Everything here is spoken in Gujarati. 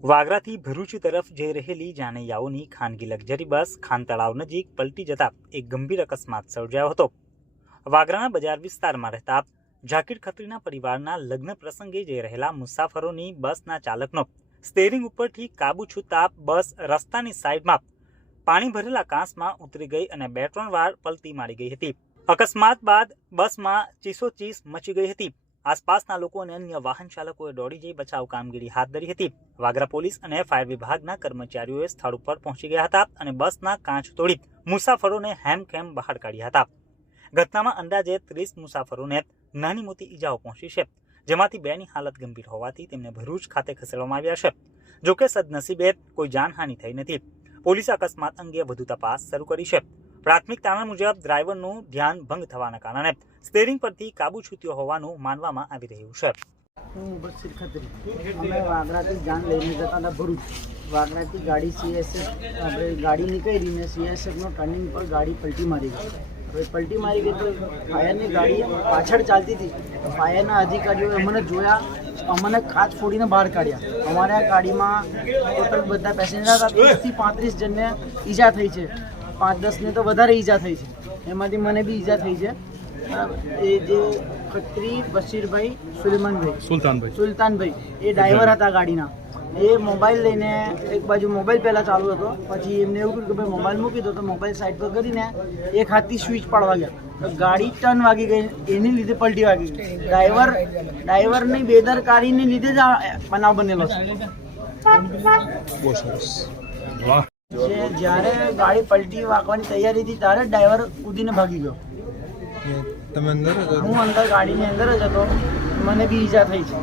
વાગરાથી ભરૂચ તરફ જઈ રહેલી જાનૈયાઓની ખાનગી લક્ઝરી બસ ખાન તળાવ નજીક પલટી જતા એક ગંભીર અકસ્માત સર્જાયો હતો. વાગરાના બજાર વિસ્તારમાં રહેતા ઝાકીર ખત્રીના પરિવારના લગ્ન પ્રસંગે જઈ રહેલા મુસાફરોની બસના ચાલકનો સ્ટેરિંગ ઉપરથી કાબુ છૂતા બસ રસ્તાની સાઈડમાં પાણી ભરેલા કાંસમાં ઉતરી ગઈ અને બે ત્રણ વાર પલટી મારી ગઈ હતી. અકસ્માત બાદ બસમાં ચીસોચીસ મચી ગઈ હતી. આસપાસના લોકો અને અન્ય વાહન ચાલકોએ દોડી જઈ બચાવ કામગીરી હાથ ધરી હતી. વાગરા પોલીસ અને ફાયર વિભાગના કર્મચારીઓએ સ્થળ ઉપર પહોંચી ગયા હતા અને બસના કાંચ તોડી મુસાફરોને હેમખેમ બહાર કાઢ્યા હતા. ઘટનામાં અંદાજે ત્રીસ મુસાફરોને નાની મોટી ઈજાઓ પહોંચી છે, જેમાંથી બેની હાલત ગંભીર હોવાથી તેમને ભરૂચ ખાતે ખસેડવામાં આવ્યા છે. જોકે સદનસીબે કોઈ જાનહાનિ થઈ નથી. પોલીસે અકસ્માત અંગે વધુ તપાસ શરૂ કરી છે. પ્રાથમિક તારણ મુજબ ડ્રાઈવરનું ધ્યાન ભંગ થવાના કારણે સ્ટેરિંગ પરથી કાબુ છૂટ્યો હોવાનું માનવામાં આવી રહ્યું છે. હું અમે વાગરાથી જાન લઈને જતા હતા ભરૂચ. વાગરાથી ગાડી સીએસએફ આપણે ગાડી નીકળી ને સીએસએફનો ટર્નિંગ પર ગાડી પલટી મારી ગઈ. હવે પલટી મારી ગઈ તો ફાયરની ગાડી પાછળ ચાલતી હતી. ફાયરના અધિકારીઓએ અમને જોયા, અમને કાચ ફોડીને બહાર કાઢ્યા. અમારે ગાડીમાં ટોટલ બધા પેસેન્જર હતા. ત્રીસથી પાંત્રીસ જણને ઈજા થઈ છે. પાંચ દસને તો વધારે ઈજા થઈ છે. એમાંથી મને બી ઈજા થઈ છે. એ જે ખત્રી બશીરભાઈ સુલેમાનભાઈ. સુલતાનભાઈ. સુલતાનભાઈ. એ ડ્રાઈવર હતા ગાડીના. એ મોબાઈલ લઈને એક બાજુ મોબાઈલ પહેલાં ચાલુ હતો. પછી એમને એવું કર્યું કે ભાઈ મોબાઈલ મૂકી દો તો મોબાઈલ સાઈડ પર કરીને એક હાથથી સ્વિચ પાડવા ગયા. ગાડી ટર્ન વાગી ગઈ. એની લીધે પલટી વાગી ગઈ. ડ્રાઈવર ડ્રાઈવરની બેદરકારીને લીધે જ બનાવ બનેલો છે. બહુ સરસ. વાહ. જે જ્યારે ગાડી પલટી વાગવાની તૈયારી હતી ત્યારે ડ્રાઈવર કૂદીને ભાગી ગયો. તમે અંદર હું અંદર ગાડીની અંદર જ હતો. મને બી ઈજા થઈ છે.